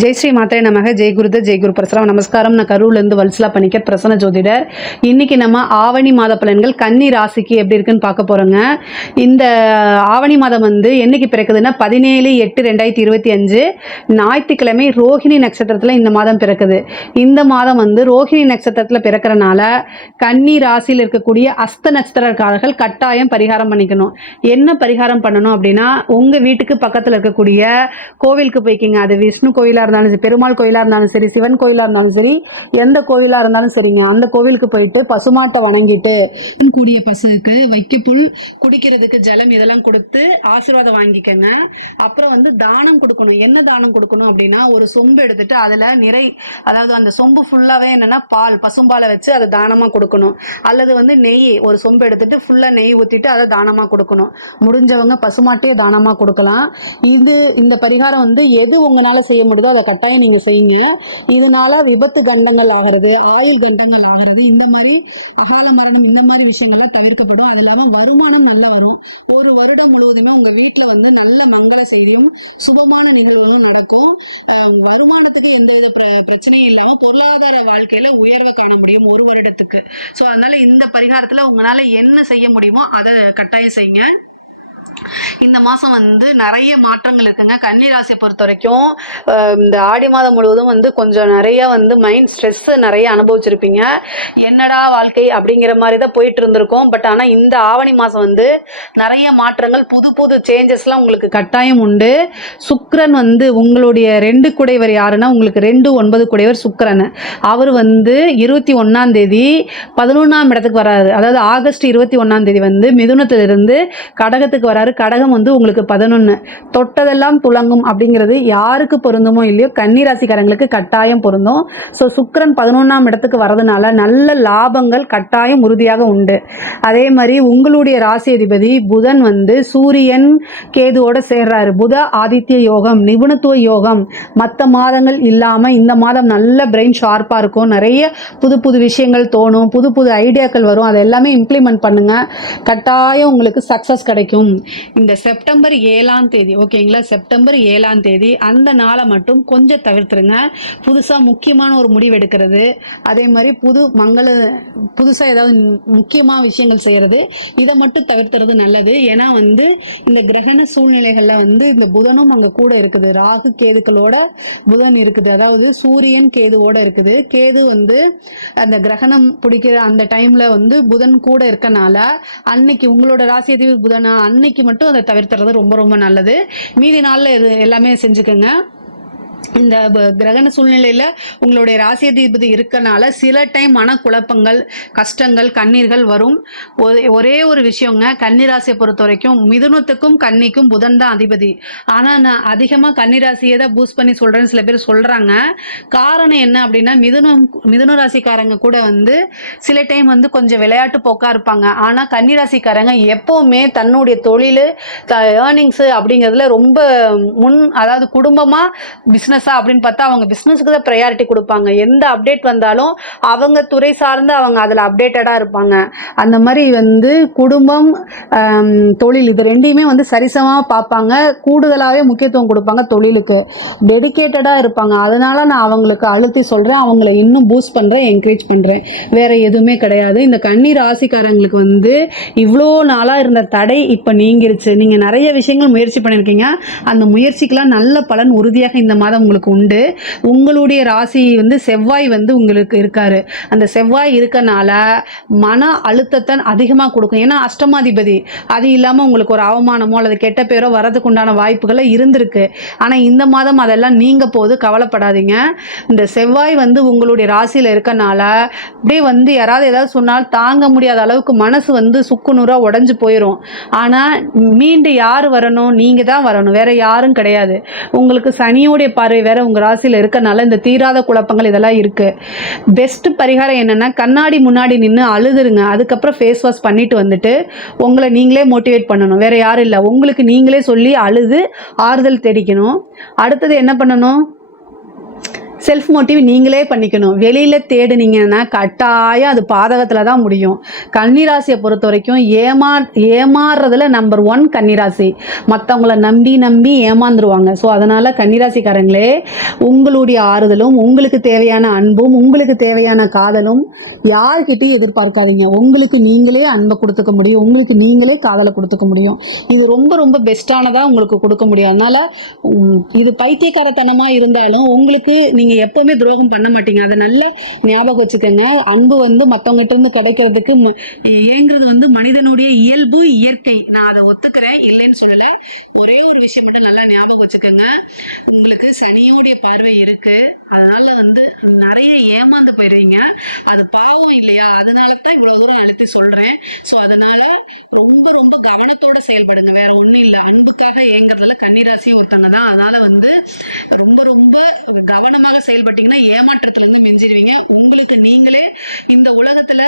ஜெய் ஸ்ரீ மாத்திரை நமக ஜெய் குருத ஜெய் குரு பிரசரம் நமஸ்காரம். நான் கரூர்லேருந்து வல்சலா பண்ணிக்க பிரசன்ன ஜோதிடர். இன்னைக்கு நம்ம ஆவணி மாத பலன்கள் கன்னி ராசிக்கு எப்படி இருக்குன்னு பார்க்க போறோங்க. இந்த ஆவணி மாதம் என்னைக்கு பிறக்குதுன்னா 17/8/2025 ஞாயிற்றுக்கிழமை ரோஹிணி நட்சத்திரத்தில் இந்த மாதம் பிறக்குது. இந்த மாதம் ரோஹிணி நட்சத்திரத்தில் பிறக்கிறனால கன்னி ராசியில் இருக்கக்கூடிய அஸ்த நட்சத்திரக்காரர்கள் கட்டாயம் பரிகாரம் பண்ணிக்கணும். என்ன பரிகாரம் பண்ணணும் அப்படின்னா, உங்கள் வீட்டுக்கு பக்கத்தில் இருக்கக்கூடிய கோவிலுக்கு போய்க்கிங்க. அது விஷ்ணு கோயிலாக இருந்தாலும் சரி, பெருமாள் கோயிலாக இருந்தாலும் சரி, சிவன் கோயிலாக இருந்தாலும் சரி, எந்த கோவிலாக இருந்தாலும் சரிங்க, அந்த கோவிலுக்கு போயிட்டு பசுமாட்டை வணங்கிட்டு கூடிய பசுக்கு வைக்கப்புல், குடிக்கிறதுக்கு ஜலம் இதெல்லாம் கொடுத்து ஆசீர்வாதம் வாங்கிக்கங்க. அப்புறம் தானம் கொடுக்கணும். என்ன தானம் கொடுக்கணும் அப்படின்னா, ஒரு சொம்பு எடுத்துட்டு அதில் அதாவது அந்த சொம்பு ஃபுல்லாகவே என்னன்னா பால், பசும்பாலை வச்சு அதை தானமாக கொடுக்கணும். அல்லது நெய், ஒரு சொம்பு எடுத்துட்டு ஃபுல்லாக நெய் ஊற்றிட்டு அதை தானமாக கொடுக்கணும். முடிஞ்சவங்க பசுமாட்டையும் தானமாக கொடுக்கலாம். இந்த பரிகாரம் எது உங்களால் செய்ய முடியுதோ அதை கட்டாயம் நீங்கள் செய்யுங்க. இதனால விபத்து கண்டங்கள் ஆகிறது, ஆயுள் கண்டங்கள் ஆகிறது, இந்த மாதிரி அகால மரணம், இந்த மாதிரி விஷயங்கள்லாம் தவிர்க்கப்படும். அது இல்லாமல் வருமானம் நல்லா வரும். ஒரு வருடம் முழுவதுமே உங்கள் வீட்டில் நல்ல மங்கள செய்தியும் சுபமான நிகழ்வுகளும் நடக்கும். வருமானத்துக்கு எந்த வித பிரச்சனையும் இல்லாமல் பொருளாதார வாழ்க்கையில உயர்வை காண முடியும் ஒரு வருடத்துக்கு. ஸோ அதனால இந்த பரிகாரத்தில் உங்களால் என்ன செய்ய முடியுமோ அதை கட்டாயம் செய்யுங்க. இந்த மாதம் நிறைய மாற்றங்கள் இருக்குங்க. கன்னி ராசியை பொறுத்த வரைக்கும் இந்த ஆடி மாதம் முழுவதும் கொஞ்சம் நிறைய மைண்ட் ஸ்ட்ரெஸ் நிறைய அனுபவிச்சிருப்பீங்க. என்னடா வாழ்க்கை அப்படிங்கிற மாதிரி தான் போயிட்டு இருந்திருக்கோம். பட் ஆனால் இந்த ஆவணி மாதம் நிறைய மாற்றங்கள், புது புது சேஞ்சஸ்லாம் உங்களுக்கு கட்டாயம் உண்டு. சுக்கிரன் உங்களுடைய 2 குடைவர் யாருன்னா, உங்களுக்கு 2-9 குடைவர் சுக்கிரன். அவர் 21ஆம் தேதி 11ஆம் இடத்துக்கு வராரு. அதாவது ஆகஸ்ட் 21ஆம் தேதி மிதுனத்திலிருந்து கடகத்துக்கு வராரு. கடகம் உங்களுக்கு 11. தொட்டதெல்லாம் துலங்கும் அப்படிங்கிறது யாருக்கு பொருந்துமோ இல்லையோ கன்னி ராசிக்காரங்களுக்கு கட்டாயம் பொருந்தும். ஸோ சுக்கிரன் 11ஆம் இடத்துக்கு வரதுனால நல்ல லாபங்கள் கட்டாயம் உறுதியாக உண்டு. அதே மாதிரி உங்களுடைய ராசி அதிபதி புதன் சூரியன் கேதுவோட சேர்றாரு. புத ஆதித்ய யோகம், நிபுணத்துவ யோகம் மற்ற மாதங்கள் இல்லாமல் இந்த மாதம் நல்ல பிரெயின் ஷார்ப்பாக இருக்கும். நிறைய புது புது விஷயங்கள் தோணும், புது புது ஐடியாக்கள் வரும். அதை எல்லாமே இம்ப்ளிமெண்ட் பண்ணுங்க, கட்டாயம் உங்களுக்கு சக்ஸஸ் கிடைக்கும். இந்த செப்டம்பர் 7ஆம் தேதி, ஓகேங்களா, செப்டம்பர் 7ஆம் தேதி அந்த நாளை மட்டும் கொஞ்சம் தவிர்த்துருங்க. புதுசாக முக்கியமான ஒரு முடிவு எடுக்கிறது, அதே மாதிரி புதுசாக ஏதாவது முக்கியமான விஷயங்கள் செய்கிறது, இதை மட்டும் தவிர்த்துறது நல்லது. ஏன்னா இந்த கிரகண சூழ்நிலைகளில் இந்த புதனும் அங்கே கூட இருக்குது. ராகு கேதுக்களோட புதன் இருக்குது. அதாவது சூரியன் கேதுவோட இருக்குது. கேது அந்த கிரகணம் பிடிக்கிற அந்த டைமில் புதன் கூட இருக்கனால அன்னைக்கு உங்களோட ராசி அதிபதி புதனா, அன்னைக்கு மட்டும் அதை தவிர்த்துறது ரொம்ப ரொம்ப நல்லது. மீதி நாளில் இது எல்லாமே செஞ்சுக்கோங்க. இந்த கிரகண சூழ்நிலையில் உங்களுடைய ராசி அதிபதி இருக்கனால சில டைம் மனக்குழப்பங்கள், கஷ்டங்கள், கண்ணீர்கள் வரும். ஒரே ஒரு விஷயங்க, கன்னி ராசியை பொறுத்த வரைக்கும் மிதுனத்துக்கும் கன்னிக்கும் புதன் தான் அதிபதி. ஆனால் நான் அதிகமாக கன்னி ராசியை தான் பூஸ்ட் பண்ணி சொல்கிறேன்னு சில பேர் சொல்கிறாங்க. காரணம் என்ன அப்படின்னா, மிதுன ராசிக்காரங்க கூட சில டைம் கொஞ்சம் விளையாட்டு போக்காக இருப்பாங்க. ஆனால் கன்னி ராசிக்காரங்க எப்போவுமே தன்னுடைய தொழில், ஏர்னிங்ஸு அப்படிங்கிறதுல ரொம்ப அதாவது குடும்பமாக பிஸ்னஸா அப்படின்னு பார்த்தா அவங்க பிஸ்னஸுக்கு தான் ப்ரையாரிட்டி கொடுப்பாங்க. எந்த அப்டேட் வந்தாலும் அவங்க துறை சார்ந்து அவங்க அதில் அப்டேட்டடாக இருப்பாங்க. அந்த மாதிரி குடும்பம், தொழில் இது ரெண்டையுமே சரிசமாக பார்ப்பாங்க. கூடுதலாகவே முக்கியத்துவம் கொடுப்பாங்க தொழிலுக்கு. டெடிக்கேட்டடாக இருப்பாங்க. அதனால நான் அவங்களுக்கு அழுத்தி சொல்கிறேன், அவங்கள இன்னும் பூஸ்ட் பண்ணுறேன், என்கரேஜ் பண்ணுறேன். வேற எதுவுமே கிடையாது. இந்த கன்னி ராசிக்காரங்களுக்கு இவ்வளோ நாளாக இருந்த தடை இப்போ நீங்கிருச்சு. நீங்கள் நிறைய விஷயங்கள் முயற்சி பண்ணியிருக்கீங்க. அந்த முயற்சிக்கெல்லாம் நல்ல பலன் உறுதியாக இந்த மாதம் உங்களுக்கு உண்டு. உங்களுடைய ராசி செவ்வாய் உங்களுக்கு இருக்காரு. அந்த செவ்வாய் இருக்கனால மன அழுத்தத்தை அதிகமாக கொடுக்கும். ஏன்னா அஷ்டமாதிபதி. அது இல்லாமல் உங்களுக்கு ஒரு அவமானமோ அல்லது கெட்ட பேரோ வரதுக்கு உண்டான வாய்ப்புகளை இருந்திருக்கு. ஆனால் இந்த மாதம் அதெல்லாம் நீங்க போது, கவலைப்படாதீங்க. இந்த செவ்வாய் உங்களுடைய ராசியில் இருக்கனால அப்படியே யாராவது ஏதாவது சொன்னால் தாங்க முடியாத அளவுக்கு மனசு சுக்குநூறாக உடஞ்சு போயிடும். ஆனால் மீண்டு யார் வரணும்? நீங்கள் தான் வரணும், வேற யாரும் கிடையாது. உங்களுக்கு சனியோடைய பார்வை வேற உங்க ராசியில் இருக்கனால இந்த தீராத குழப்பங்கள் இதெல்லாம் இருக்கு. பெஸ்ட் பரிகாரம் என்னன்னா, கண்ணாடி முன்னாடி நின்று அழுதுருங்க. அதுக்கப்புறம் ஃபேஸ் வாஷ் பண்ணிட்டு உங்களை நீங்களே மோட்டிவேட் பண்ணணும். வேற யாரும் இல்லை, உங்களுக்கு நீங்களே சொல்லி அழுது ஆறுதல் தேடிக்கணும். அடுத்தது என்ன பண்ணணும்? செல்ஃப் மோட்டிவ் நீங்களே பண்ணிக்கணும். வெளியில் தேடுனீங்கன்னா கட்டாயம் அது பாதகத்தில் தான் முடியும். கன்னிராசியை பொறுத்த வரைக்கும் ஏமாறுறதுல நம்பர் 1 கன்னிராசி. மற்றவங்கள நம்பி ஏமாந்துருவாங்க. ஸோ அதனால் கன்னிராசிக்காரங்களே, உங்களுடைய ஆறுதலும், உங்களுக்கு தேவையான அன்பும், உங்களுக்கு தேவையான காதலும் யார்கிட்டையும் எதிர்பார்க்காதீங்க. உங்களுக்கு நீங்களே அன்பை கொடுத்துக்க முடியும், உங்களுக்கு நீங்களே காதலை கொடுத்துக்க முடியும். இது ரொம்ப ரொம்ப பெஸ்ட்டானதாக உங்களுக்கு கொடுக்க முடியும். அதனால் இது பைத்தியக்காரத்தனமாக இருந்தாலும் உங்களுக்கு நீங்கள் எப்போவுமே துரோகம் பண்ண மாட்டீங்க. அதை நல்லா ஞாபகம் வச்சுக்கோங்க. அன்பு வந்து மற்றவங்ககிட்ட இருந்து கிடைக்கிறதுக்கு ஏங்குறது வந்து மனிதனுடைய இயல்பு, இயற்கை. நான் அதை ஒத்துக்கிறேன், இல்லைன்னு சொல்லலை. ஒரே ஒரு விஷயம் மட்டும் நல்லா ஞாபகம் வச்சுக்கோங்க. உங்களுக்கு சனியோடைய பார்வை இருக்கு, அதனால வந்து நிறைய ஏமாந்து போயிடுவீங்க. அது பாவம் இல்லையா? அதனால தான் இவ்வளவு தூரம் அழுத்தி சொல்றேன். ஸோ அதனால ரொம்ப ரொம்ப கவனத்தோட செயல்படுங்க. வேற ஒன்றும் இல்லை. அன்புக்காக ஏங்குறதுல கன்னிராசி ஒருத்தங்க தான். அதனால வந்து ரொம்ப ரொம்ப கவனமாக செயல்பட்டீங்கன்னா ஏமாற்றத்துல இருந்து மிஞ்சிடுவீங்க. உங்களுக்கு நீங்களே இந்த உலகத்துல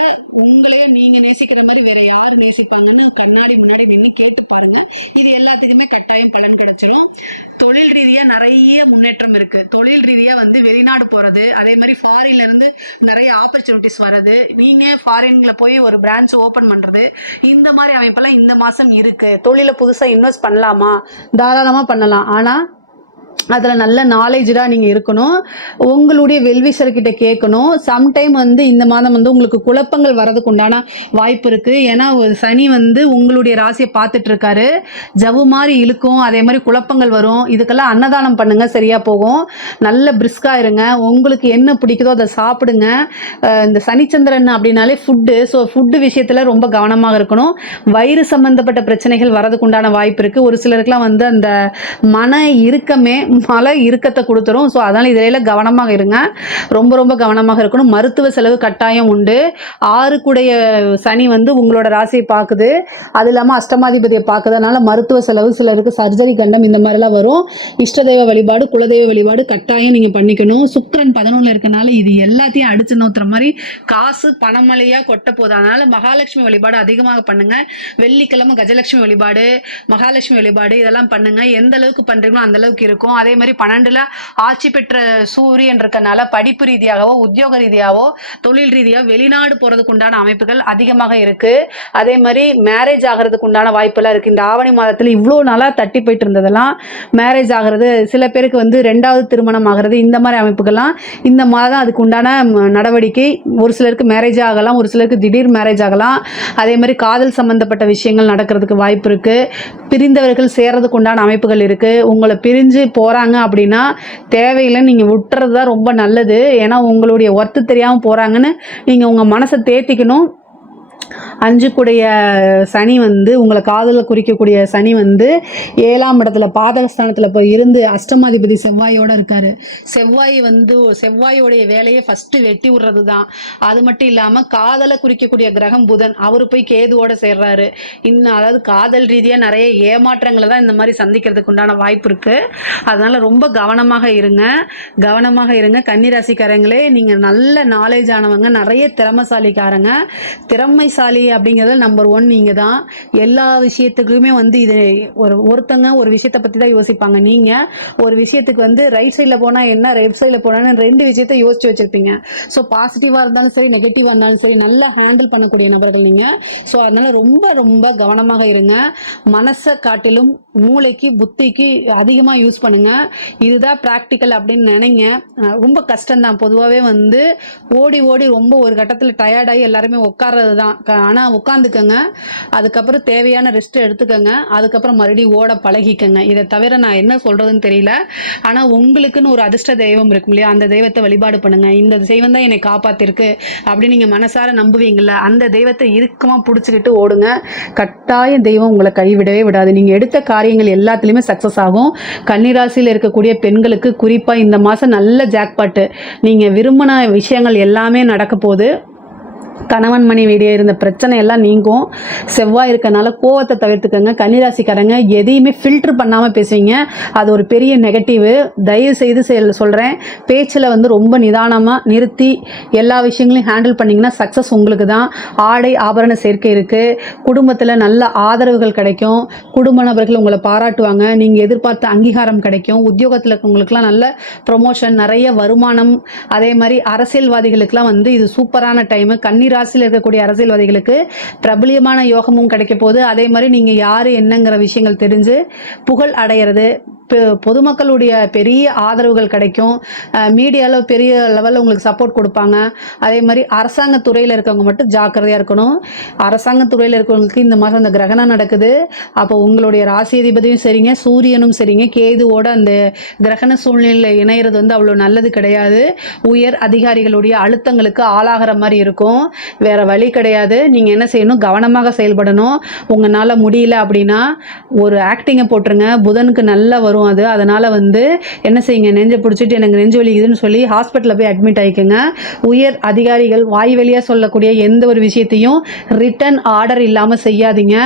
உங்களையே நீங்க நேசிக்கிற மாதிரி வேற யார் நேசிப்பாங்கன்னு கண்ணாடி முன்னாடி நின்று கேட்டு பாருங்க. இது எல்லாத்துக்குமே கட்டாயம் பலன் கிடைச்சிடும். தொழில் ரீதியா நிறைய முன்னேற்றம் இருக்கு. தொழில் ரீதியா வந்து வெளிநாடு போறது, அதே மாதிரி ஃபாரின்ல இருந்து நிறைய ஆப்பர்ச்சுனிட்டிஸ் வர்றது, நீங்க ஃபாரின்ல போய் ஒரு பிரான்ச் ஓபன் பண்றது, இந்த மாதிரி அமைப்பெல்லாம் இந்த மாசம் இருக்கு. தொழில புதுசா இன்வெஸ்ட் பண்ணலாமா? தாராளமா பண்ணலாம். ஆனா அதில் நல்ல நாலேஜாக நீங்கள் இருக்கணும். உங்களுடைய வெல்விஷர்கிட்ட கேட்கணும். சம்டைம் வந்து இந்த மாதம் வந்து உங்களுக்கு குழப்பங்கள் வரதுக்கு உண்டான வாய்ப்பு இருக்குது. ஏன்னா சனி வந்து உங்களுடைய ராசியை பார்த்துட்டு இருக்காரு. ஜவ்வு மாதிரி இழுக்கும், அதே மாதிரி குழப்பங்கள் வரும். இதுக்கெல்லாம் அன்னதானம் பண்ணுங்க, சரியாக போகும். நல்ல பிரிஸ்காக இருங்க. உங்களுக்கு என்ன பிடிக்குதோ அதை சாப்பிடுங்க. இந்த சனிச்சந்திரன் அப்படின்னாலே ஃபுட்டு. ஸோ ஃபுட்டு விஷயத்தில் ரொம்ப கவனமாக இருக்கணும். வயிறு சம்மந்தப்பட்ட பிரச்சனைகள் வரதுக்கு உண்டான வாய்ப்பு இருக்குது. ஒரு சிலருக்குலாம் வந்து அந்த மன இறுக்கமே மழை இறுக்கத்தை கொடுத்துரும். ஸோ அதனால் இதில் கவனமாக இருங்க. ரொம்ப ரொம்ப கவனமாக இருக்கணும். மருத்துவ செலவு கட்டாயம் உண்டு. 6 சனி வந்து உங்களோட ராசியை பார்க்குது. அது இல்லாமல் அஷ்டமாதிபதியை பார்க்குறதுனால மருத்துவ செலவு, சிலருக்கு சர்ஜரி கண்டம், இந்த மாதிரிலாம் வரும். இஷ்டதெய்வ வழிபாடு, குலதெய்வ வழிபாடு கட்டாயம் நீங்கள் பண்ணிக்கணும். சுக்கிரன் 11 இருக்கனால இது எல்லாத்தையும் அடிச்சு நோத்துற மாதிரி காசு பணமழையாக கொட்ட போகுது. அதனால் மகாலட்சுமி வழிபாடு அதிகமாக பண்ணுங்க. வெள்ளிக்கிழமை கஜலட்சுமி வழிபாடு, மகாலட்சுமி வழிபாடு இதெல்லாம் பண்ணுங்க. எந்த அளவுக்கு பண்ணுறீங்களோ அந்த அளவுக்கு இருக்கும். அதே மாதிரி 12ல் ஆட்சி பெற்ற சூரியன் இருக்கனால படிப்பு ரீதியாகவோ, உத்தியோக ரீதியாகவோ, தொழில் ரீதியாக வெளிநாடு போறதுக்கு உண்டான அமைப்புகள் அதிகமாக இருக்கு. அதே மாதிரி மேரேஜ் ஆகிறதுக்கு உண்டான வாய்ப்பெல்லாம் இருக்கு. இந்த ஆவணி மாதத்தில் இவ்வளோ நாளாக தட்டி போயிட்டு இருந்ததெல்லாம் மேரேஜ் ஆகிறது, சில பேருக்கு வந்து 2வது திருமணம் ஆகிறது, இந்த மாதிரி அமைப்புகள்லாம் இந்த மாதம் அதுக்கு உண்டான நடவடிக்கை. ஒரு சிலருக்கு மேரேஜ் ஆகலாம், ஒரு சிலருக்கு திடீர் மேரேஜ் ஆகலாம். அதே மாதிரி காதல் சம்பந்தப்பட்ட விஷயங்கள் நடக்கிறதுக்கு வாய்ப்பு இருக்கு. பிரிந்தவர்கள் சேர்றதுக்கு உண்டான அமைப்புகள் இருக்கு. உங்களை பிரிஞ்சு போகிறாங்க அப்படின்னா தேவையில்லை, நீங்கள் விட்டுறது தான் ரொம்ப நல்லது. ஏன்னா உங்களுடைய ஒர்த்து தெரியாமல் போகிறாங்கன்னு நீங்கள் உங்கள் மனசை தேத்திக்கணும். 5 சனி வந்து உங்களை காதலில் குறிக்கக்கூடிய சனி வந்து 7ஆம் இடத்துல பாதகஸ்தானத்தில் போய் இருந்து அஷ்டமாதிபதி செவ்வாயோடு இருக்கார். செவ்வாயோடைய வேலையை ஃபஸ்ட்டு வெட்டி விடுறது தான். அது மட்டும் இல்லாமல் காதலை குறிக்கக்கூடிய கிரகம் புதன், அவர் போய் கேதுவோடு சேர்றாரு. இன்னும் அதாவது காதல் ரீதியாக நிறைய ஏமாற்றங்களை தான் இந்த மாதிரி சந்திக்கிறதுக்கு உண்டான வாய்ப்பு இருக்குது. அதனால் ரொம்ப கவனமாக இருங்க கன்னிராசிக்காரங்களே. நீங்கள் நல்ல நாலேஜ் ஆனவங்க, நிறைய திறமைசாலி அப்படிங்கிறதுல நம்பர் 1 நீங்கள் தான். எல்லா விஷயத்துக்குமே வந்து இது ஒருத்தங்க ஒரு விஷயத்தை பற்றி தான் யோசிப்பாங்க. நீங்கள் ஒரு விஷயத்துக்கு வந்து ரைட் சைடில் போனால் என்ன, லெஃப்ட் சைடில் போனான்னு 2 விஷயத்தை யோசிச்சு வச்சுருப்பீங்க. ஸோ பாசிட்டிவாக இருந்தாலும் சரி, நெகட்டிவாக இருந்தாலும் சரி, நல்லா ஹேண்டில் பண்ணக்கூடிய நபர்கள் நீங்கள். ஸோ அதனால் ரொம்ப ரொம்ப கவனமாக இருங்க. மனசை காட்டிலும் மூளைக்கு, புத்திக்கு அதிகமாக யூஸ் பண்ணுங்கள். இதுதான் ப்ராக்டிக்கல் அப்படின்னு நினைங்க. ரொம்ப கஷ்டம்தான். பொதுவாகவே வந்து ஓடி ரொம்ப ஒரு கட்டத்தில் டயர்டாகி எல்லாருமே உட்கார்றது தான். ஆனால் உட்காந்துக்கங்க, அதுக்கப்புறம் தேவையான ரெஸ்ட் எடுத்துக்கங்க, அதுக்கப்புறம் மறுபடியும் ஓட பழகிக்கங்க. இதை தவிர நான் என்ன சொல்கிறதுன்னு தெரியல. ஆனால் உங்களுக்குன்னு ஒரு அதிர்ஷ்ட தெய்வம் இருக்கும் இல்லையா, அந்த தெய்வத்தை வழிபாடு பண்ணுங்க. இந்த தெய்வம் தான் என்னை காப்பாற்றிருக்கு அப்படின்னு நீங்கள் மனசார நம்புவீங்கள, அந்த தெய்வத்தை இறுக்கமாக பிடிச்சிக்கிட்டு ஓடுங்க. கட்டாயம் தெய்வம் உங்களை கைவிடவே விடாது. நீங்கள் எடுத்த காரியங்கள் எல்லாத்துலேயுமே சக்ஸஸ் ஆகும். கன்னிராசியில் இருக்கக்கூடிய பெண்களுக்கு குறிப்பாக இந்த மாதம் நல்ல ஜாக்பாட்டு. நீங்கள் விரும்பின விஷயங்கள் எல்லாமே நடக்க போகுது. கணவன் மனைவி இடையே இருந்த பிரச்சனை எல்லாம் நீங்கும். செவ்வாய் இருக்கனால கோவத்தை தவிர்த்துக்கங்க. கன்னிராசிக்காரங்க எதையுமே ஃபில்டர் பண்ணாமல் பேசுவீங்க, அது ஒரு பெரிய நெகட்டிவ். தயவு செய்து சொல்கிறேன், பேச்சில் வந்து ரொம்ப நிதானமாக நிறுத்தி எல்லா விஷயங்களையும் ஹேண்டில் பண்ணிங்கன்னா சக்ஸஸ் உங்களுக்கு தான். ஆடை ஆபரண சேர்க்கை இருக்குது. குடும்பத்தில் நல்ல ஆதரவுகள் கிடைக்கும். குடும்ப நபர்கள் உங்களை பாராட்டுவாங்க. நீங்கள் எதிர்பார்த்த அங்கீகாரம் கிடைக்கும். உத்தியோகத்தில் இருக்கவங்களுக்குலாம் நல்ல ப்ரொமோஷன், நிறைய வருமானம். அதே மாதிரி அரசியல்வாதிகளுக்கெல்லாம் வந்து இது சூப்பரான டைமு. கன்னிராசியில் இருக்கக்கூடிய அரசியல்வாதிகளுக்கு பிரபலியமான யோகமும் கிடைக்க போகுது. அதே மாதிரி நீங்கள் யார் என்னங்கிற விஷயங்கள் தெரிஞ்சு புகழ் அடையிறது, பொதுமக்களுடைய பெரிய ஆதரவுகள் கிடைக்கும். மீடியாவில் பெரிய லெவலில் உங்களுக்கு சப்போர்ட் கொடுப்பாங்க. அதே மாதிரி அரசாங்க துறையில் இருக்கவங்க மட்டும் ஜாக்கிரதையாக இருக்கணும். அரசாங்க துறையில் இருக்கவங்களுக்கு இந்த மாதம் அந்த கிரகணம் நடக்குது. அப்போ உங்களுடைய ராசி அதிபதியும் சரிங்க, சூரியனும் சரிங்க, கேதுவோட அந்த கிரகண சூழ்நிலையில் இணையிறது வந்து அவ்வளோ நல்லது கிடையாது. உயர் அதிகாரிகளுடைய அழுத்தங்களுக்கு ஆளாகிற மாதிரி இருக்கும். வேற வழி கிடையாது. நீங்கள் என்ன செய்யணும், கவனமாக செயல்படணும். உங்களால் முடியல அப்படின்னா ஒரு ஆக்டிங்கை போட்டுருங்க. புதனுக்கு நல்லா வரும் அது. அதனால் வந்து என்ன செய்யுங்க, நெஞ்சை பிடிச்சிட்டு எனக்கு நெஞ்சு வலிக்குதுன்னு சொல்லி ஹாஸ்பிட்டலில் போய் அட்மிட் ஆகிக்கோங்க. உயர் அதிகாரிகள் வாய் வழியாக சொல்லக்கூடிய எந்த ஒரு விஷயத்தையும் ரிட்டன் ஆர்டர் இல்லாமல் செய்யாதீங்க.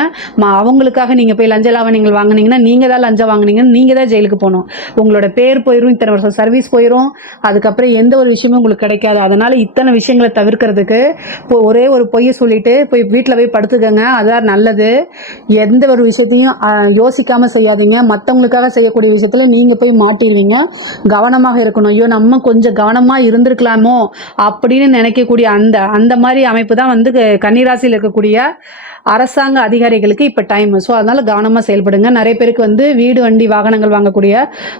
அவங்களுக்காக நீங்கள் போய் லஞ்ச லாவணிகள் வாங்கினீங்கன்னா நீங்கள் தான் லஞ்சம் வாங்கினீங்கன்னு நீங்கள் தான் ஜெயிலுக்கு போகணும். உங்களோட பேர் போயிடும், இத்தனை வருஷம் சர்வீஸ் போயிடும். அதுக்கப்புறம் எந்த ஒரு விஷயமும் உங்களுக்கு கிடைக்காது. அதனால் இத்தனை விஷயங்களை தவிர்க்கிறதுக்கு ஒரே ஒரு பொய்யை சொல்லிட்டு போய் வீட்டில் போய் படுத்துக்கங்க. அதுதான் நல்லது. எந்த ஒரு விஷயத்தையும் யோசிக்காமல் செய்யாதீங்க. மற்றவங்களுக்காக செய்யக்கூடிய விஷயத்தில் நீங்கள் போய் மாட்டிடுவீங்க. கவனமாக இருக்கணும். ஐயோ நம்ம கொஞ்சம் கவனமாக இருந்திருக்கலாமோ அப்படின்னு நினைக்கக்கூடிய அந்த மாதிரி அமைப்பு தான் வந்து கன்னிராசியில் இருக்கக்கூடிய அரசாங்க அதிகாரிகளுக்கு இப்போ டைம். ஸோ அதனால் கவனமாக செயல்படுங்க. நிறைய பேருக்கு வந்து வீடு வண்டி வாகனங்கள் வாங்கக்கூடிய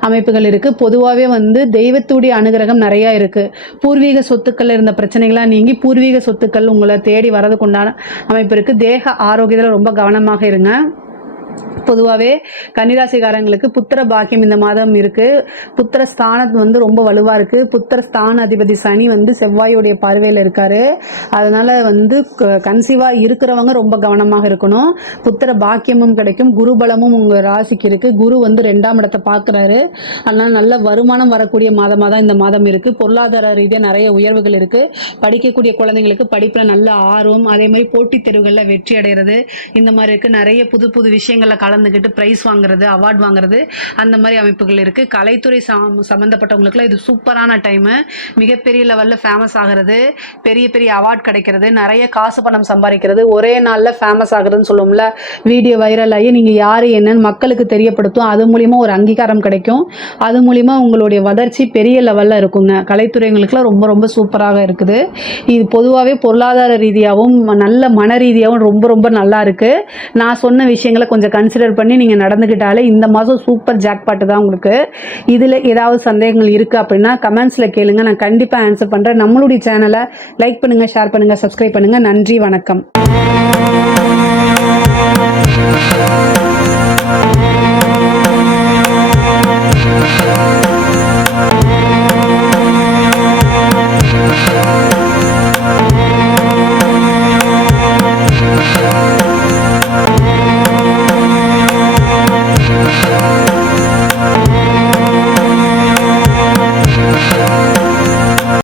அமைப்புகள் இருக்குது. பொதுவாகவே வந்து தெய்வத்துடைய அனுகிரகம் நிறையா இருக்குது. பூர்வீக சொத்துக்கள் இருந்த பிரச்சனைகளாக நீங்கி பூர்வீக சொத்துக்கள் உங்களை தேடி வரதுக்கு உண்டான அமைப்பு இருக்குது. தேக ஆரோக்கியத்தில் ரொம்ப கவனமாக இருங்க. பொதுவாகவே கன்னிராசிக்காரங்களுக்கு புத்திர பாக்கியம் இந்த மாதம் இருக்குது. புத்திர ஸ்தானம் வந்து ரொம்ப வலுவாக இருக்குது. புத்திர ஸ்தான அதிபதி சனி வந்து செவ்வாயுடைய பார்வையில் இருக்கார். அதனால் வந்து கன்சீவாக இருக்கிறவங்க ரொம்ப கவனமாக இருக்கணும். புத்திர பாக்கியமும் கிடைக்கும். குரு பலமும் உங்கள் ராசிக்கு இருக்குது. குரு வந்து 2ஆம் இடத்தை பார்க்குறாரு. அதனால் நல்ல வருமானம் வரக்கூடிய மாதமாக தான் இந்த மாதம் இருக்குது. பொருளாதார ரீதியாக நிறைய உயர்வுகள் இருக்குது. படிக்கக்கூடிய குழந்தைங்களுக்கு படிப்பில் நல்ல ஆர்வம், அதே மாதிரி போட்டித் தேர்வுகளில் வெற்றி அடைகிறது, இந்த மாதிரி இருக்குது. நிறைய புது புது விஷயங்களில் கலந்துக்கிட்டு ப்ரைஸ் வாங்குறது, அவார்ட் வாங்குறது, அந்த மாதிரி அமைப்புகள் இருக்குது. கலைத்துறை சம்மந்தப்பட்டவங்களுக்குலாம் இது சூப்பரான டைமு. மிகப்பெரிய லெவலில் ஃபேமஸ் ஆகிறது, பெரிய பெரிய அவார்ட் கிடைக்கிறது, நிறைய காசு பணம் சம்பாதிக்கிறது, ஒரே நாளில் ஃபேமஸ் ஆகுறதுன்னு சொல்லுவோம்ல, வீடியோ வைரல் ஆகி நீங்கள் யார் என்னன்னு மக்களுக்கு தெரியப்படுத்தும். அது மூலிமா ஒரு அங்கீகாரம் கிடைக்கும். அது மூலிமா உங்களுடைய வளர்ச்சி பெரிய லெவலில் இருக்குங்க. கலைத்துறைங்களுக்குலாம் ரொம்ப ரொம்ப சூப்பராக இருக்குது. இது பொதுவாகவே பொருளாதார ரீதியாகவும் நல்ல மன ரீதியாகவும் ரொம்ப ரொம்ப நல்லா இருக்குது. நான் சொன்ன விஷயங்களை கொஞ்சம் கன்சிடர் பண்ணி நீங்கள் நடந்துக்கிட்டாலே இந்த மாதம் சூப்பர் ஜாக்பாட்டு தான் உங்களுக்கு. இதில் ஏதாவது சந்தேகங்கள் இருக்குது அப்படின்னா கமெண்ட்ஸில் கேளுங்க, நான் கண்டிப்பாக ஆன்சர் பண்ணுறேன். நம்மளுடைய சேனலை லைக் பண்ணுங்கள், ஷேர் பண்ணுங்கள், சப்ஸ்கிரைப் பண்ணுங்கள். நன்றி, வணக்கம்.